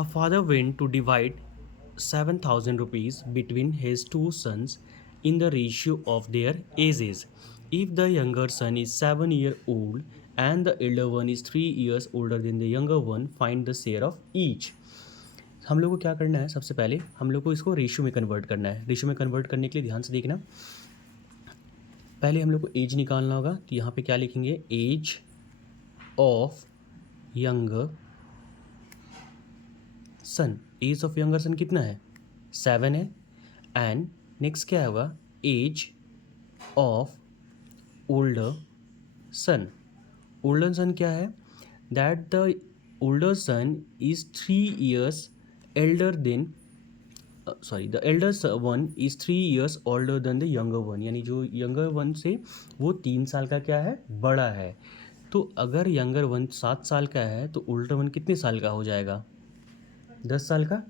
A father went to divide 7,000 rupees between his two sons in the ratio of their ages. If the younger son is 7 years old and the elder one is 3 years older than the younger one, find the share of each. हम लोग को क्या करना है, सबसे पहले हम लोग को इसको रेशियो में कन्वर्ट करना है। रेशियो में कन्वर्ट करने के लिए ध्यान से देखना, पहले हम लोग को एज निकालना होगा। तो यहाँ पे क्या लिखेंगे, age of younger son. Age of younger son कितना है, 7 है। एंड नेक्स्ट क्या होगा, age of older son. Older son क्या है, that the older son is 3 years elder than the elder one is 3 years older than the younger one, यानी जो younger one से वो 3 साल का क्या है, बड़ा है। तो अगर यंगर वन 7 साल का है तो ओल्डर वन कितने साल का हो जाएगा, 10 साल का।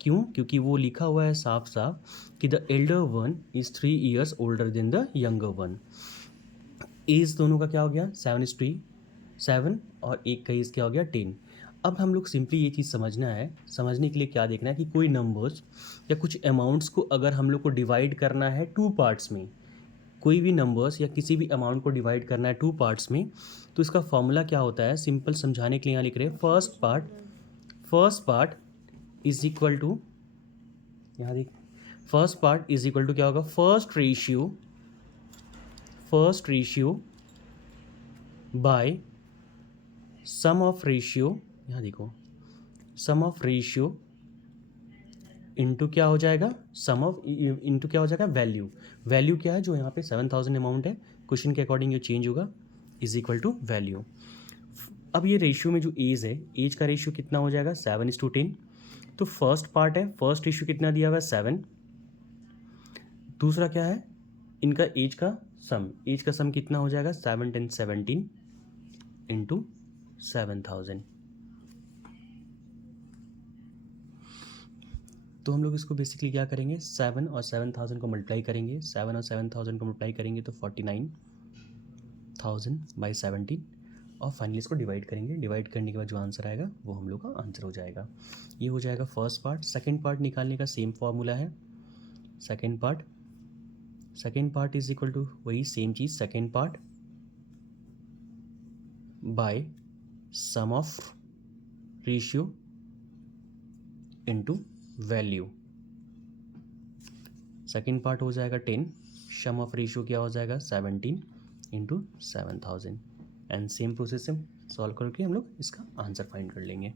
क्यों, क्योंकि वो लिखा हुआ है साफ साफ कि the elder one is 3 years older than the younger one. Age दोनों का क्या हो गया, 7 और एक का एज क्या हो गया, 10। अब हम लोग सिंपली ये चीज़ समझना है, समझने के लिए क्या देखना है कि कोई नंबर्स या कुछ अमाउंट्स को अगर हम लोग को डिवाइड करना है 2 पार्ट्स में, कोई भी नंबर्स या किसी भी अमाउंट को डिवाइड करना है 2 पार्ट्स में, तो इसका फॉर्मूला क्या होता है, सिंपल समझाने के लिए यहाँ लिख रहे हैं first part is equal to, यहाँ देख, first part is equal to क्या होगा, first ratio by sum of ratio, यहाँ देखो, सम ऑफ रेशियो इनटू क्या हो जाएगा, सम ऑफ इनटू क्या हो जाएगा, वैल्यू क्या है, जो यहाँ पे 7,000 अमाउंट है, क्वेश्चन के अकॉर्डिंग ये चेंज होगा, इज इक्वल टू वैल्यू। अब ये रेशियो में जो एज है, एज का रेशियो कितना हो जाएगा, 7:10। तो फर्स्ट पार्ट है, फर्स्ट रेशियो कितना दिया हुआ है, 7। दूसरा क्या है, इनका एज का सम कितना हो जाएगा, 7 10 17 इंटू 7,000। तो हम लोग इसको बेसिकली क्या करेंगे, 7 और 7,000 को मल्टीप्लाई करेंगे, 7 और 7,000 को मल्टीप्लाई करेंगे तो 49,000/17, और फाइनली इसको डिवाइड करेंगे। डिवाइड करने के बाद जो आंसर आएगा वो हम लोग का आंसर हो जाएगा। ये हो जाएगा फर्स्ट पार्ट। सेकेंड पार्ट निकालने का सेम फॉर्मूला है। Second part is equal to वही सेम चीज़, second part by sum of ratio into value. Second part हो जाएगा 10, सम ऑफ रेशियो क्या हो जाएगा, 17 इंटू 7,000। एंड सेम प्रोसेस से सॉल्व करके हम लोग इसका आंसर फाइंड कर लेंगे।